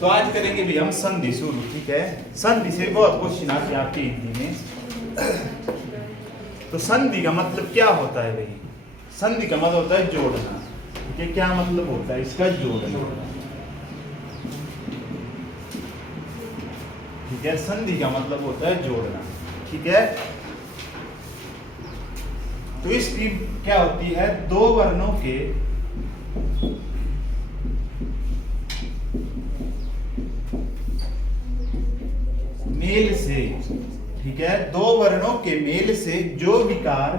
तो आज करेंगे भी हम संधि शुरू, ठीक है। संधि से बहुत क्वेश्चन आते हैं आपके हिंदी में। तो संधि का मतलब क्या होता है भाई? संधि का मतलब होता है जोड़ना। ये क्या मतलब होता है इसका? जोड़ना, ठीक है। संधि का मतलब होता है जोड़ना, ठीक है। तो इसकी क्या होती है? दो वर्णों के मेल से, ठीक है, दो वर्णों के मेल से जो विकार,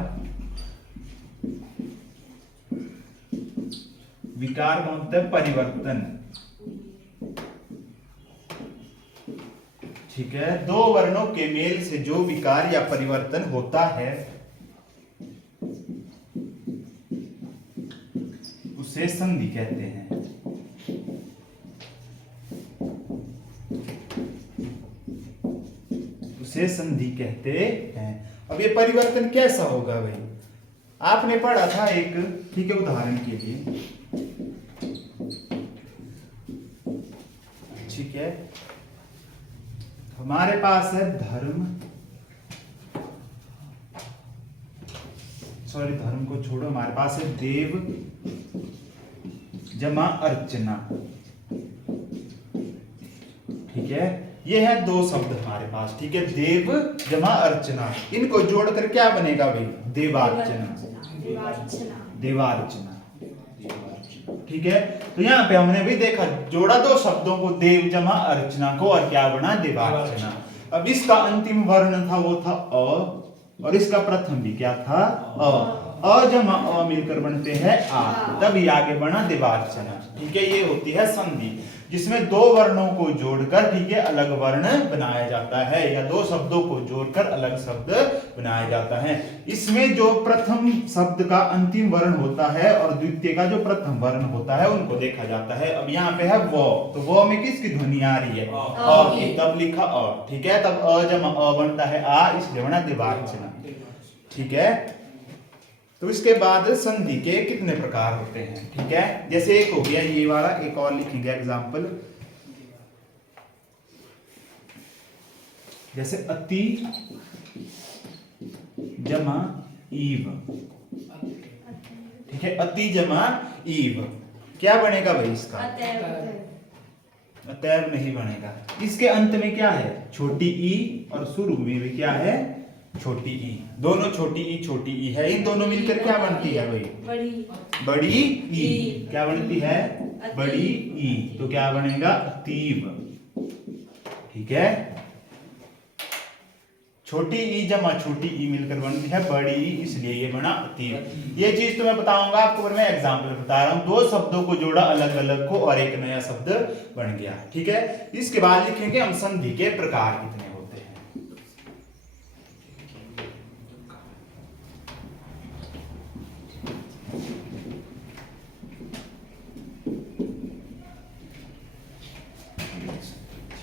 विकार का मतलब परिवर्तन, ठीक है। दो वर्णों के मेल से जो विकार या परिवर्तन होता है उसे संधि कहते हैं। उसे संधि कहते हैं। अब ये परिवर्तन कैसा होगा भाई? आपने पढ़ा था एक, ठीक है, उदाहरण के लिए, ठीक है। हमारे पास है धर्म, सॉरी धर्म को छोड़ो, हमारे पास है देव जमा अर्चना, ठीक है। ये है दो शब्द हमारे पास, ठीक है, देव जमा अर्चना। इनको जोड़कर क्या बनेगा भाई? देवार्चना, देवार्चना, ठीक है। तो यहाँ पे हमने भी देखा, जोड़ा दो शब्दों को, देव जमा अर्चना को, और क्या बना? देवार्चना। अब इसका अंतिम वर्ण था वो था अ, और इसका प्रथम भी क्या था? अ। अ जमा अ मिलकर बनते हैं आ, तभी आगे बना देवार्चना, ठीक है। ये होती है संधि, जिसमें दो वर्णों को जोड़कर, ठीक है, अलग वर्ण बनाया जाता है, या दो शब्दों को जोड़कर अलग शब्द बनाया जाता है। इसमें जो प्रथम शब्द का अंतिम वर्ण होता है और द्वितीय का जो प्रथम वर्ण होता है उनको देखा जाता है। अब यहाँ पे है वो, तो वो में किसकी ध्वनि आ रही है? अ की, तब लिखा अ, ठीक है। तब अ जमा अ बनता है आ, इसलिए बना देवार्चना, ठीक है। तो इसके बाद संधि के कितने प्रकार होते हैं, ठीक है। जैसे एक हो गया ये वाला, एक और लिखेंगे एग्जांपल, जैसे अति जमा ईव, ठीक है। अति जमा ईव क्या बनेगा भाई इसका? अतैव नहीं बनेगा। इसके अंत में क्या है? छोटी ई, और शुरू में भी क्या है? छोटी ई। दोनों छोटी ई है। इन दोनों मिलकर क्या बनती है भाई? बड़ी ई। क्या बनती है? बड़ी ई। तो क्या बनेगा? अतीव, ठीक है। छोटी ई जमा छोटी ई मिलकर बनती है बड़ी ई, इसलिए ये बना अतीव। ये चीज तो मैं बताऊंगा आपको, पर मैं एग्जांपल बता रहा हूं। दो शब्दों को जोड़ा अलग अलग को, और एक नया शब्द बन गया, ठीक है। इसके बाद लिखेंगे हम संधि के प्रकार कितने होते हैं।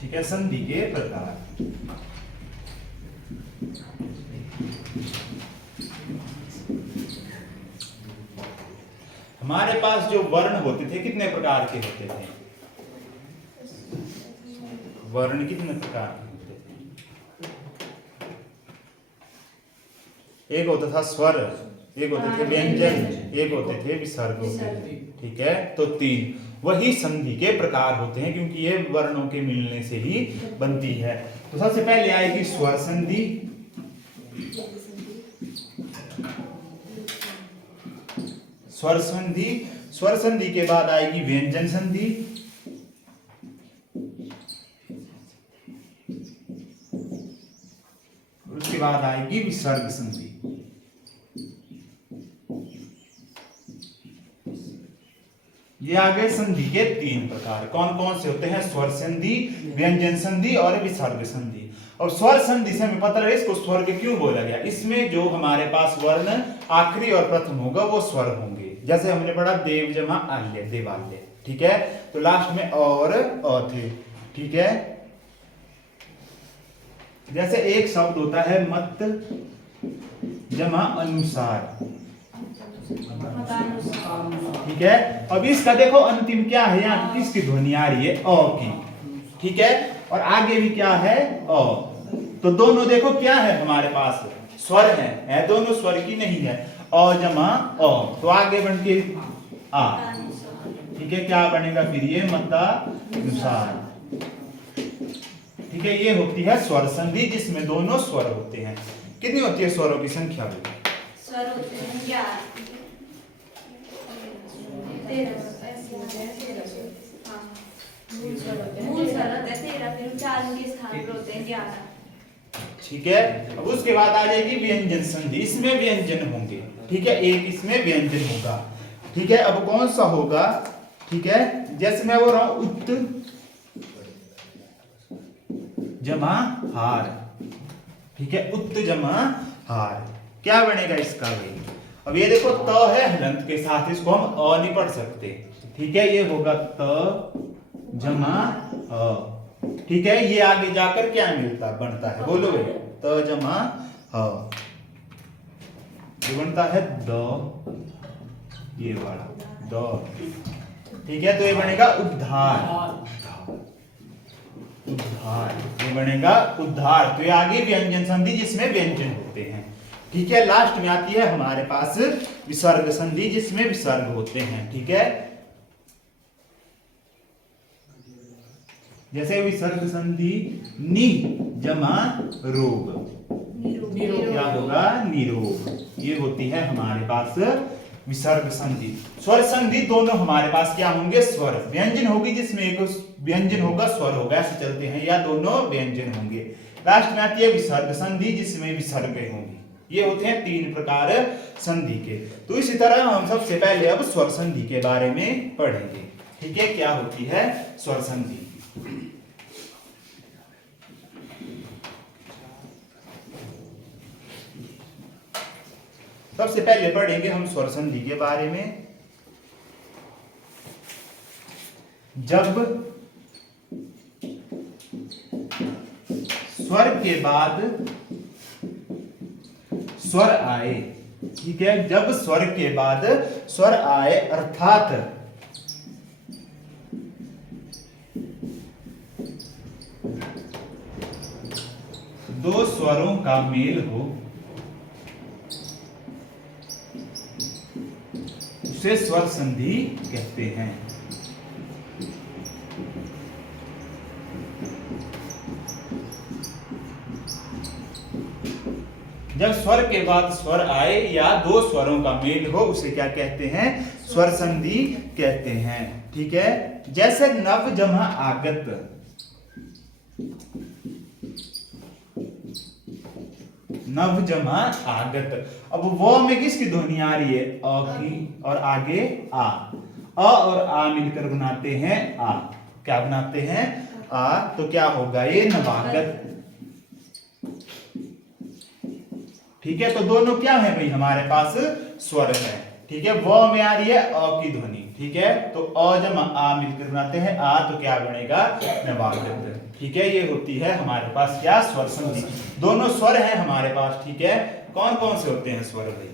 ठीक है, संधि के प्रकार। हमारे पास जो वर्ण होते थे कितने प्रकार के होते थे? वर्ण कितने प्रकार के होते थे? एक होता था स्वर, एक होते थे व्यंजन, एक होते थे विसर्ग होते थे, ठीक है। तो तीन वही संधि के प्रकार होते हैं, क्योंकि ये वर्णों के मिलने से ही बनती है। तो सबसे पहले आएगी स्वर संधि, स्वर संधि। स्वर संधि के बाद आएगी व्यंजन संधि, उसके बाद आएगी विसर्ग संधि। ये आ गए संधि के तीन प्रकार। कौन कौन से होते हैं? स्वर संधि, व्यंजन संधि और विसर्ग संधि। और स्वर संधि से हमें पता है इसको स्वर्ग क्यों बोला गया। इसमें जो हमारे पास वर्ण आखिरी और प्रथम होगा वो स्वर होंगे। जैसे हमने पढ़ा देव जमा आल्य, देवाल्य, ठीक है। तो लास्ट में और अ थे, ठीक है। जैसे एक शब्द होता है मत जमा अनुसार, ठीक है। अब इसका देखो अंतिम क्या है, यहाँ किसकी ध्वनि आ रही है? अ की, ठीक है। और आगे भी क्या है अ, तो दोनों देखो क्या है हमारे पास स्वर है दोनों स्वर की नहीं है, अ जमा अ, तो आगे बन के आ, ठीक है। क्या बनेगा फिर ये मतानुसार, ठीक है। ये होती है स्वर संधि जिसमें दोनों स्वर होते हैं। कितनी होती है स्वरों की संख्या? स्वर होते हैं 11, 13, मूल स्वर होते हैं 13, फिर उच्चारण के स्थान पर होते हैं 11। ठीक है। अब उसके बाद आ जाएगी व्यंजन संधि, इसमें व्यंजन होंगे, ठीक है। एक इसमें व्यंजन होगा, ठीक है। अब कौन सा होगा? ठीक है, जैसे मैं बोल रहा हूं उत जमा हार, ठीक है। उत जमा हार, क्या बनेगा इसका भाई? अब ये देखो त है हलंत के साथ, इसको हम अ नहीं पढ़ सकते, ठीक है। ये होगा त जमा अ, ठीक है। ये आगे जाकर क्या मिलता बनता है? बोलो भाई। त जमा ह, ये बनता है द, ये वाला द, ठीक है। तो ये बनेगा उद्धार, उद्धार, ये बनेगा उद्धार। तो ये आगे व्यंजन संधि जिसमें व्यंजन होते हैं, ठीक है। लास्ट में आती है हमारे पास विसर्ग संधि जिसमें विसर्ग होते हैं, ठीक है। जैसे विसर्ग संधि नि जमा रोग, क्या होगा? निरोग, ये होती है हमारे पास विसर्ग संधि। स्वर संधि दोनों हमारे पास क्या होंगे? स्वर, व्यंजन होगी जिसमें एक व्यंजन होगा स्वर होगा, ऐसे चलते हैं, या दोनों व्यंजन होंगे। लास्ट में आती है विसर्ग संधि जिसमें विसर्ग होंगी। ये होते हैं 3 प्रकार संधि के। तो इसी तरह हम सबसे पहले अब स्वर संधि के बारे में पढ़ेंगे, ठीक है। क्या होती है स्वर संधि? सबसे पहले पढ़ेंगे हम स्वर संधि के बारे में। जब स्वर के बाद स्वर आए, ठीक है। जब स्वर के बाद स्वर आए अर्थात दो स्वरों का मेल हो, उसे स्वर संधि कहते हैं। जब स्वर के बाद स्वर आए या दो स्वरों का मेल हो उसे क्या कहते हैं? स्वर संधि कहते हैं, ठीक है। जैसे नव जमा आगत, नव जमा आगत। अब वो में किसकी ध्वनि आ रही है? अ की, और आगे आ, अ और आ मिलकर बनाते हैं आ, क्या बनाते हैं? आ। तो क्या होगा? ये नवागत, ठीक है। तो दोनों क्या है भाई? हमारे पास स्वर है, ठीक है। वो में आ रही है अ की ध्वनि, ठीक है। तो अ जमा आ मिलकर बनाते हैं आ, तो क्या बनेगा? नवागत, ठीक है। ये होती है हमारे पास क्या? स्वर संधि। दोनों स्वर हैं हमारे पास, ठीक है। कौन कौन से होते हैं स्वर भाई?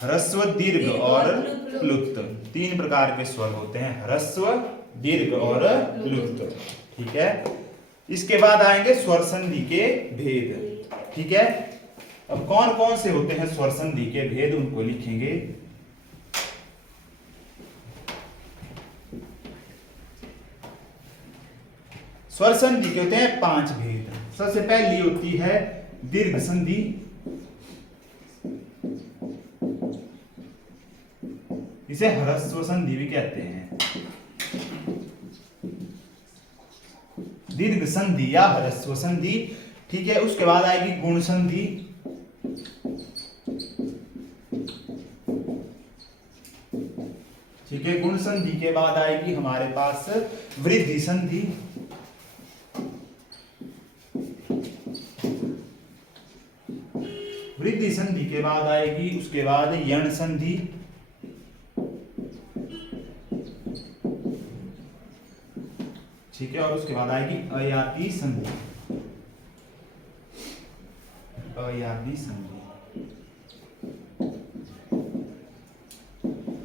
ह्रस्व, दीर्घ और प्लुत, 3 प्रकार के स्वर होते हैं, ह्रस्व, दीर्घ और प्लुत, ठीक है। इसके बाद आएंगे स्वर संधि के भेद, ठीक है। अब कौन कौन से होते हैं स्वर संधि के भेद, उनको लिखेंगे। स्वर संधि के होते हैं 5 भेद। सबसे पहली होती है दीर्घ संधि, इसे ह्रस्व संधि भी कहते हैं। दीर्घ संधि या ह्रस्व संधि, ठीक है। उसके बाद आएगी गुण संधि, ठीक है। गुण संधि के बाद आएगी हमारे पास वृद्धि संधि, वृद्धि संधि के बाद आएगी उसके बाद यण संधि, ठीक है। और उसके बाद आएगी अयाति संधि, अयाति संधि,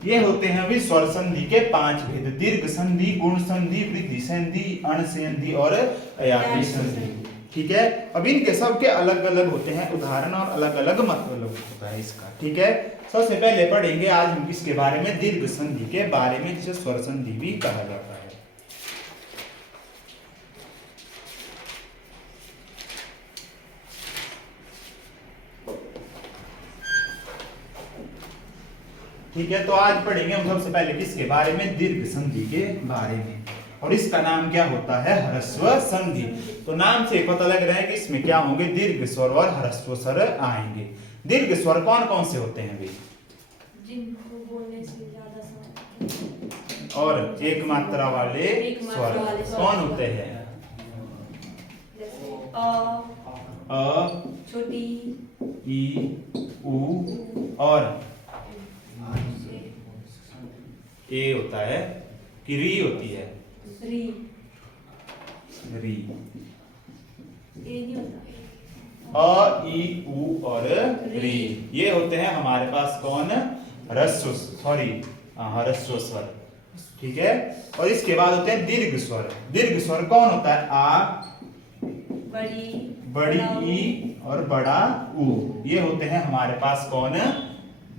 ये होते हैं अभी स्वर संधि के 5 भेद, दीर्घ संधि, गुण संधि, वृद्धि संधि, अण संधि और अयापी संधि। ठीक है, अब इनके सबके अलग अलग होते हैं उदाहरण और अलग अलग मतलब होता है इसका। ठीक है, सबसे पहले पढ़ेंगे आज हम किसके बारे में, दीर्घ संधि के बारे में, जिसे स्वर संधि भी कहा जाता है। ठीक है, तो आज पढ़ेंगे हम सबसे पहले किसके बारे में, दीर्घ संधि के बारे में, और इसका नाम क्या होता है, ह्रस्व संधि। तो नाम से पता लग रहा है कि इसमें क्या होंगे, दीर्घ स्वर और ह्रस्व स्वर आएंगे। दीर्घ स्वर कौन कौन से होते हैं भाई, जिनको बोलने से ज्यादा समय और एक मात्रा वाले स्वर कौन होते हैं, जैसे अ, छोटी, ई, उ और ए होता है, कि री होती है, री, री, ए नहीं होता, अ, ई, उ और री, ये होते हैं हमारे पास कौन, ह्रस्व, सॉरी ह्रस्व स्वर। ठीक है, और इसके बाद होते हैं दीर्घ स्वर। दीर्घ स्वर कौन होता है, आ, बड़ी ई और बड़ा उ, ये होते हैं हमारे पास कौन,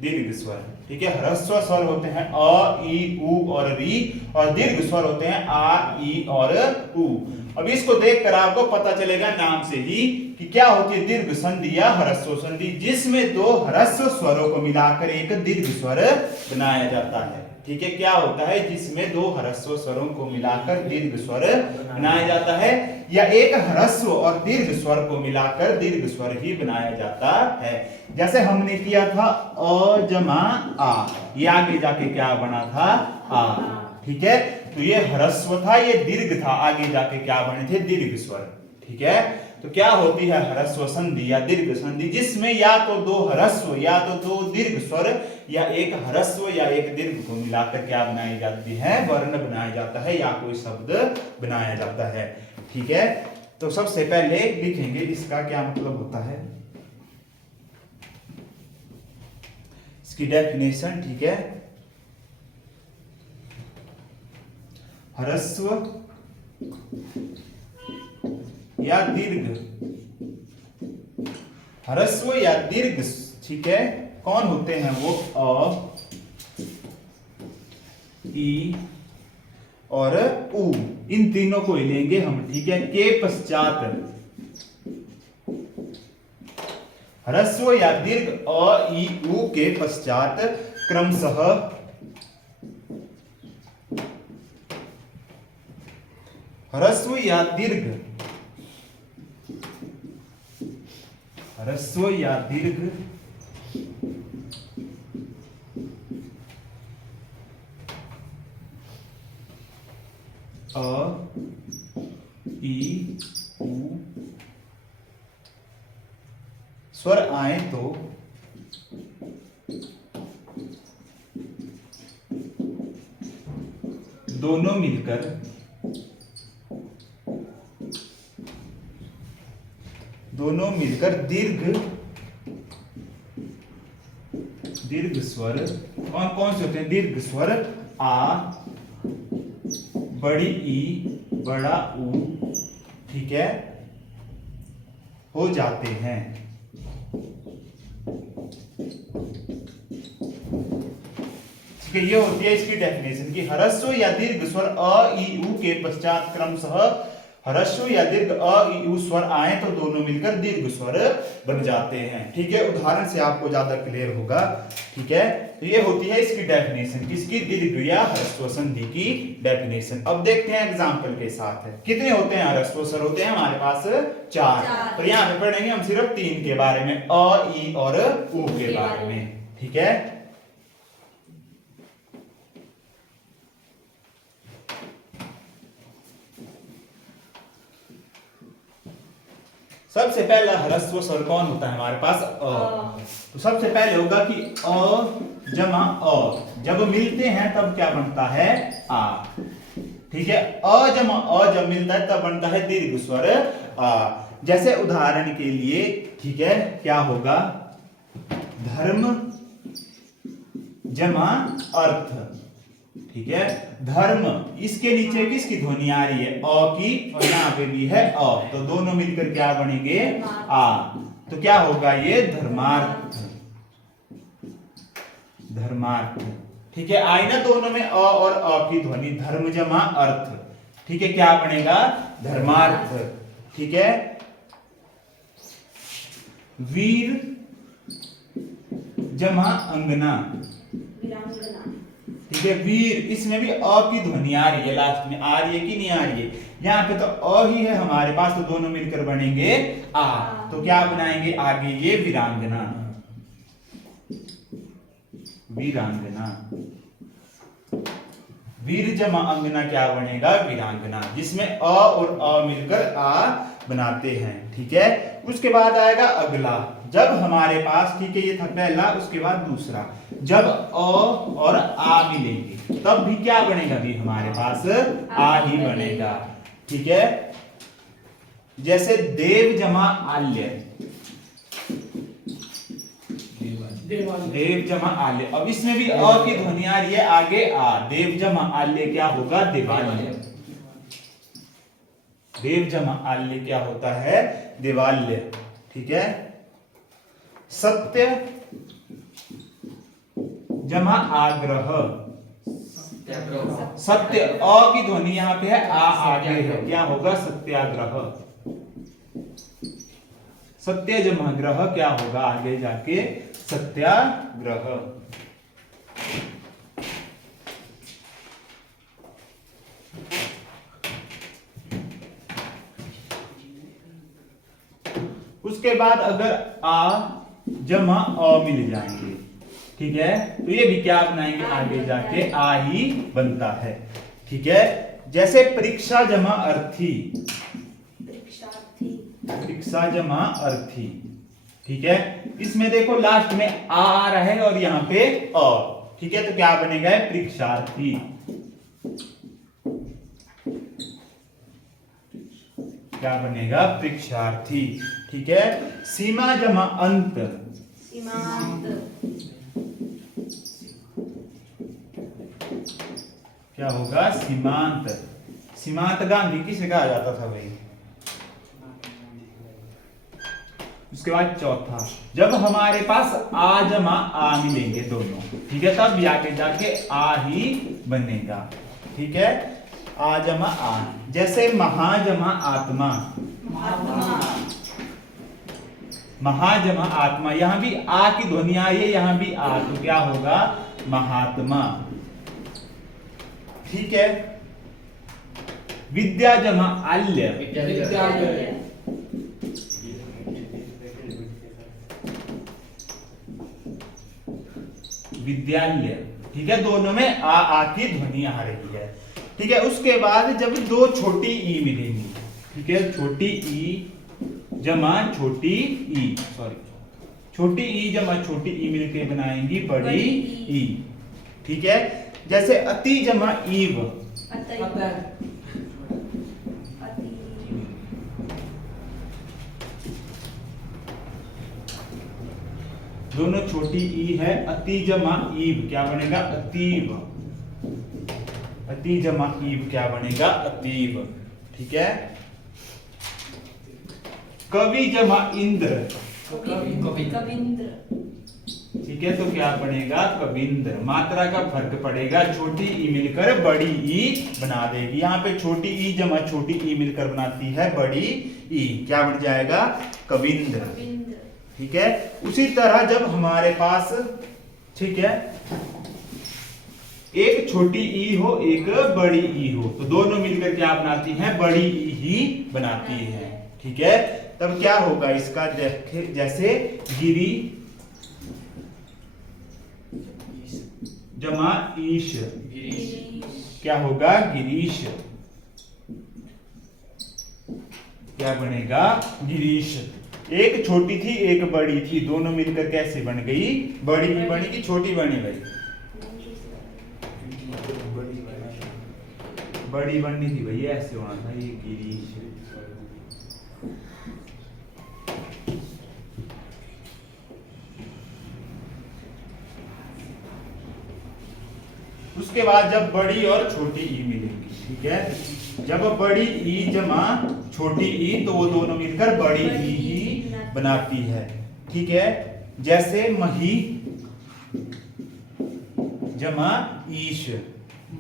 दीर्घ स्वर। ठीक है, ह्रस्व स्वर होते हैं अ, ई, उ और री, और दीर्घ स्वर होते हैं आ, ई और उ। अब इसको देखकर आपको पता चलेगा नाम से ही कि क्या होती है दीर्घ संधि या ह्रस्व संधि, जिसमें दो ह्रस्व स्वरों को मिलाकर एक दीर्घ स्वर बनाया जाता है। ठीक है, क्या होता है, जिसमें दो ह्रस्व स्वरों को मिलाकर दीर्घ स्वर बनाया जाता है, या एक ह्रस्व और दीर्घ स्वर को मिलाकर दीर्घ स्वर ही बनाया जाता है। जैसे हमने किया था अ जमा आ, ये आगे जाके क्या बना था, आ। ठीक है, तो ये ह्रस्व था, ये दीर्घ था, आगे जाके क्या बने थे, दीर्घ स्वर। ठीक है, तो क्या होती है ह्रस्व संधि या दीर्घ संधि, जिसमें या तो दो ह्रस्व या तो दो दीर्घ स्वर या एक ह्रस्व या एक दीर्घ को मिलाकर क्या बनाई जाती है, वर्ण बनाया जाता है या कोई शब्द बनाया जाता है। ठीक है, तो सबसे पहले लिखेंगे इसका क्या मतलब होता है, इसकी डेफिनेशन। ठीक है, ह्रस्व या दीर्घ, ह्रस्व या दीर्घ, ठीक है, कौन होते हैं वो, अ, ई और उ, इन तीनों को ही लेंगे हम। ठीक है, के पश्चात ह्रस्व या दीर्घ अ, ई, उ के पश्चात क्रमशः ह्रस्व या दीर्घ, ह्रस्व या दीर्घ अ, ई, उ स्वर आए तो दोनों मिलकर दीर्घ स्वर, कौन कौन से होते हैं, दीर्घ स्वर आ, बड़ी ई, बड़ा उ, ठीक है, हो जाते हैं। ठीक है, ये होती है इसकी डेफिनेशन कि ह्रस्व या दीर्घ स्वर अ, ई, उ के पश्चात क्रमशः ह्रस्व या दीर्घ अ, ई, उ स्वर आए तो दोनों मिलकर दीर्घ स्वर बन जाते हैं। ठीक है, उदाहरण से आपको ज्यादा क्लियर होगा। ठीक है, तो ये होती है इसकी डेफिनेशन, किसकी, दीर्घ या ह्रस्व संधि की डेफिनेशन। अब देखते हैं एग्जांपल के साथ, कितने होते हैं ह्रस्व स्वर, होते हैं हमारे पास 4। तो यहाँ पे पढ़ेंगे हम सिर्फ 3 के बारे में, अ, ई और उ के बारे में। ठीक है, सबसे पहला ह्रस्व स्वर कौन होता है हमारे पास, अ। तो सबसे पहले होगा कि अ जमा अ, जब मिलते हैं तब क्या बनता है, आ। ठीक है, अ जमा अ जब मिलता है तब बनता है दीर्घ स्वर आ। जैसे उदाहरण के लिए, ठीक है, क्या होगा, धर्म जमा अर्थ, ठीक है। धर्म, इसके नीचे किसकी ध्वनि आ रही है? अ की, और यहाँ पे भी है अ, तो दोनों मिलकर क्या बनेंगे? आ। तो क्या होगा ये? धर्मार्थ, धर्मार्थ, ठीक है। आई ना दोनों में अ और अ की ध्वनि, धर्म जमा अर्थ, ठीक है। क्या बनेगा? धर्मार्थ, ठीक है। वीर जमा अंगना, वीरांगना, ठीक है। वीर, इसमें भी अ की ध्वनि आ रही है, लास्ट में आ रही है कि नहीं आ रही है? यहाँ पे तो अ ही है हमारे पास, तो दोनों मिलकर बनेंगे आ। तो क्या बनाएंगे आगे? ये वीरांगना, वीरांगना। वीर जमा अंगना क्या बनेगा? वीरांगना, जिसमें अ और अ मिलकर आ बनाते हैं, ठीक है। उसके बाद आएगा अगला, जब हमारे पास, ठीक है, ये था पहला, उसके बाद दूसरा, जब अ और आ मिलेंगे तब भी क्या बनेगा? भी हमारे पास आ ही बनेगा, ठीक है। जैसे देव जमा आल्य, देव जमा आल्य, अब इसमें भी अ की ध्वनि आ रही है, आगे आ। देव जमा आल्य क्या होगा? देवाल्य, देव जमा आल्य क्या होता है? देवाल्य, ठीक है। सत्य जमा आग्रह, सत्य, अ की ध्वनि यहां पे है, आ आगे है, क्या होगा? सत्याग्रह, सत्य जमा ग्रह क्या होगा? आगे जाके सत्याग्रह। उसके बाद अगर आ जमा अ मिल जाएंगे, ठीक है, तो ये भी क्या बनाएंगे? आगे जाके आ ही बनता है, ठीक है। जैसे परीक्षा जमा अर्थी, परीक्षा जमा अर्थी, ठीक है। इसमें देखो लास्ट में आ रहा है और यहाँ पे अ, ठीक है, तो क्या बनेगा? परीक्षार्थी, क्या बनेगा? परीक्षार्थी, ठीक है। सीमा जमा अंत, सीमांत, क्या होगा? सीमांत। सीमांत गांधी किसे कहा जाता था भाई? उसके बाद चौथा, जब हमारे पास आ जमा आ मिलेंगे दोनों, ठीक है, तब आगे जाके आ ही बनेगा, ठीक है। आ जमा आ, जैसे महाजमा आत्मा, महाजमा आत्मा, यहां भी आ की ध्वनि आई है, यहां भी आ, तो क्या होगा? महात्मा, ठीक है। विद्या जमा आल्य, विद्यालय, ठीक है, दोनों में आ की ध्वनि आ रही है, ठीक है। उसके बाद जब दो छोटी ई मिलेंगी, ठीक है, छोटी ई जमा छोटी ई, सॉरी, छोटी ई जमा छोटी ई मिलके बनाएंगी बड़ी ई, ठीक है। जैसे अति जमा ईव, दोनों छोटी ई है, अति जमा ईव क्या बनेगा? अतीव, अति जमा ईव क्या बनेगा? अतीव, ठीक है। कवि जमा इंद्र, कविंद्र, ठीक है, तो क्या बनेगा? कविंद्र। मात्रा का फर्क पड़ेगा, छोटी ई मिलकर बड़ी ई बना देगी, यहाँ पे छोटी ई जमा छोटी ई मिलकर बनाती है बड़ी ई, क्या बन जाएगा? कविंद्र, ठीक है। उसी तरह जब हमारे पास, ठीक है, एक छोटी ई हो एक बड़ी ई हो, तो दोनों मिलकर क्या बनाती हैं? बड़ी ई ही बनाती है, ठीक है। तब क्या होगा इसका? जैसे गिरी जमा ईश, क्या होगा? गिरीश, क्या बनेगा? गिरीश। एक छोटी थी एक बड़ी थी, दोनों मिलकर कैसे बन गई? बड़ी बनी कि छोटी बनी भाई? बड़ी बननी थी भैया, ऐसे होना था, ये गिरीश। उसके बाद जब बड़ी और छोटी ई मिलेंगी, ठीक है, जब बड़ी ई जमा छोटी ई तो वो दोनों मिलकर बड़ी ई ही बनाती है, ठीक है। जैसे मही जमा ईश,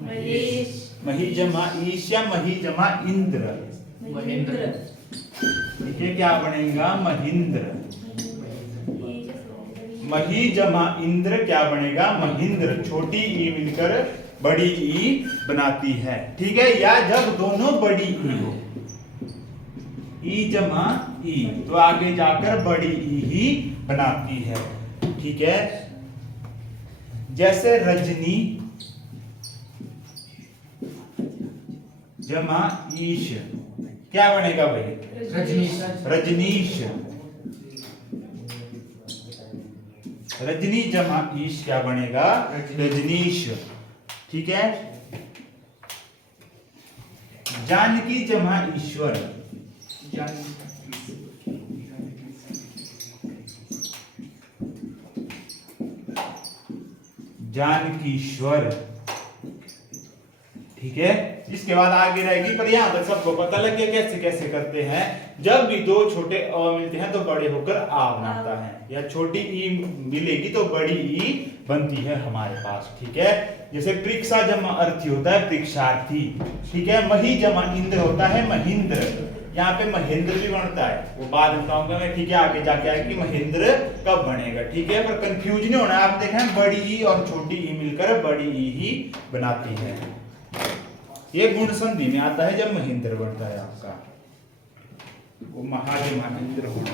महेश, मही जमा ईश या मही जमा इंद्र, महेंद्र, ठीक है, क्या बनेगा महिंद्र। मही जमा इंद्र क्या बनेगा महिंद्र, छोटी ई मिलकर बड़ी ई बनाती है, ठीक है। या जब दोनों बड़ी ई हो, ई जमा ई तो आगे जाकर बड़ी ई ही बनाती है, ठीक है। जैसे रजनी जमा ईश क्या बनेगा भाई, रजनीश, रजनीश। रजनी जमा ईश क्या बनेगा, रजनीश, ठीक है। जानकी जमा ईश्वर, जानकीश्वर, ठीक है। इसके बाद आगे रहेगी, पर यहां तक सबको पता लग गया कैसे कैसे करते हैं। जब भी दो छोटे अ मिलते हैं तो बड़े होकर आ बनाता है, या छोटी ई मिलेगी तो बड़ी ई बनती है हमारे पास, ठीक है। जैसे परीक्षा जमा अर्थी होता है परीक्षार्थी, ठीक है। मही जमा इंद्र होता है महिंद्र, यहाँ पे महेंद्र भी बनता है, वो बाद में बताऊंगा मैं, ठीक है। आगे जाके आएगा कि महेंद्र कब बनेगा, ठीक है। पर कंफ्यूज नहीं होना, आप देखें बड़ी ई और छोटी ई मिलकर बड़ी ई ही बनाती है। ये गुण संधि में आता है जब महेंद्र बनता है आपका, वो महाजमा इंद्र होना।